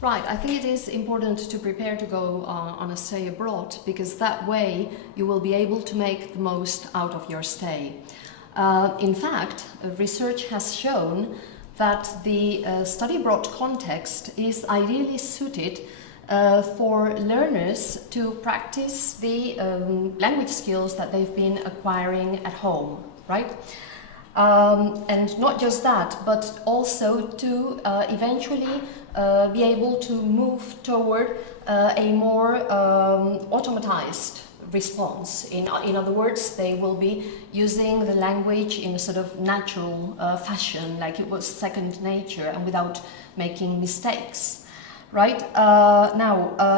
Right, I think it is important to prepare to go on a stay abroad, because that way you will be able to make the most out of your stay. In fact, research has shown that the study abroad context is ideally suited for learners to practice the language skills that they've been acquiring at home, right? And not just that, but also to eventually be able to move toward a more automatized response. In other words, they will be using the language in a sort of natural fashion, like it was second nature and without making mistakes. Right?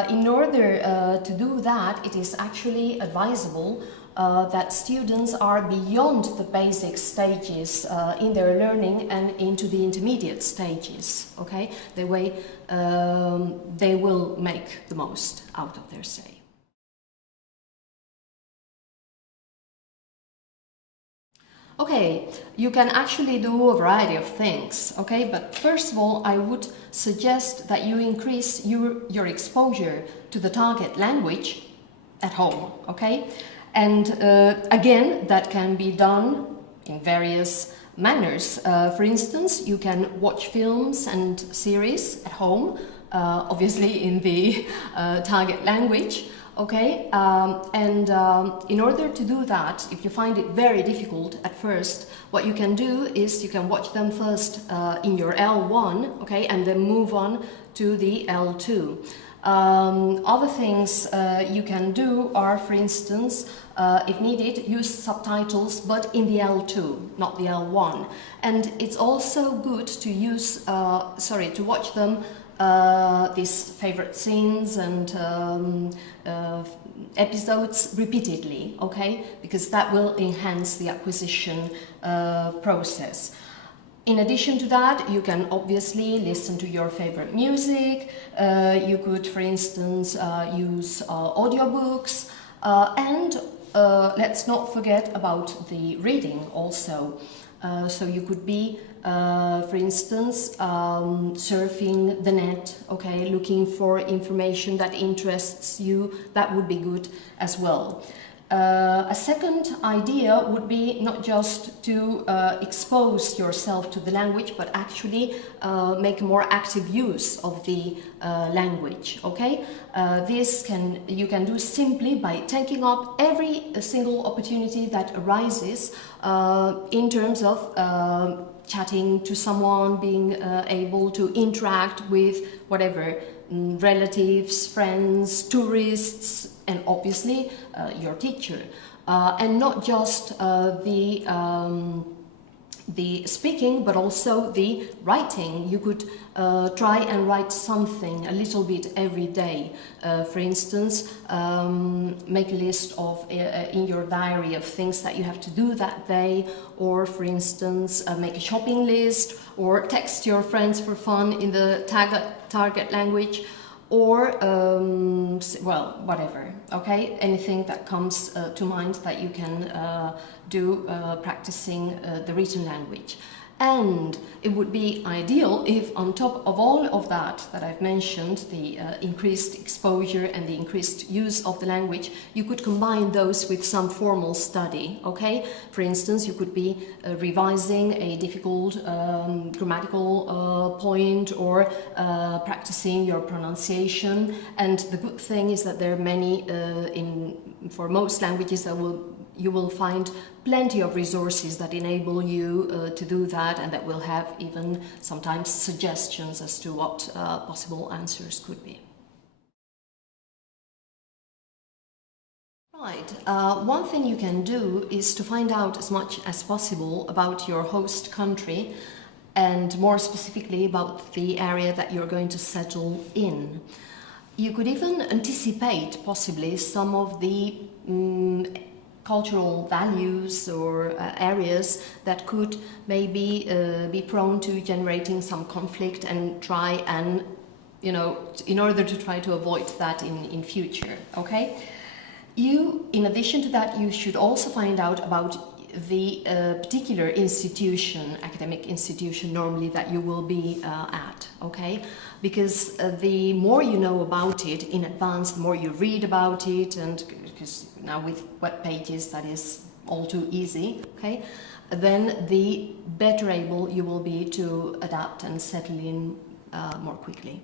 In order to do that, it is actually advisable that students are beyond the basic stages in their learning and into the intermediate stages. Okay? The way they will make the most out of their stay. Okay, you can actually do a variety of things, okay? But first of all, I would suggest that you increase your exposure to the target language at home, okay? And again, that can be done in various manners. For instance, you can watch films and series at home, obviously in the target language. Okay, in order to do that, if you find it very difficult at first, what you can do is you can watch them first in your L1, okay, and then move on to the L2. Other things you can do are, for instance, if needed, use subtitles, but in the L2, not the L1. And it's also good to use, to watch them these favorite scenes and episodes repeatedly, okay? Because that will enhance the acquisition process. In addition to that, you can obviously listen to your favorite music. You could, for instance, use audiobooks, and let's not forget about the reading also. So you could be, for instance, surfing the net, okay, looking for information that interests you. That would be good as well. A second idea would be not just to expose yourself to the language, but actually make more active use of the language, okay? This you can do simply by taking up every single opportunity that arises in terms of chatting to someone, being able to interact with whatever, relatives, friends, tourists, and obviously your teacher. And not just the speaking, but also the writing. You could try and write something a little bit every day. For instance, make a list of in your diary of things that you have to do that day, or for instance, make a shopping list, or text your friends for fun in the target language, or well, whatever, okay? Anything that comes to mind that you can do practicing the written language. And it would be ideal if on top of all of that I've mentioned, the increased exposure and the increased use of the language, you could combine those with some formal study, okay? For instance, you could be revising a difficult grammatical point, or practicing your pronunciation. And the good thing is that there are many, for most languages, you will find plenty of resources that enable you to do that, and that will have even sometimes suggestions as to what possible answers could be. Right, one thing you can do is to find out as much as possible about your host country, and more specifically about the area that you're going to settle in. You could even anticipate possibly some of the cultural values or areas that could maybe be prone to generating some conflict, and try and, in order to try to avoid that in future, okay? In addition to that, you should also find out about the particular institution, academic institution normally that you will be at, okay? Because the more you know about it in advance, the more you read about it, and because now with web pages that is all too easy, okay? Then the better able you will be to adapt and settle in more quickly.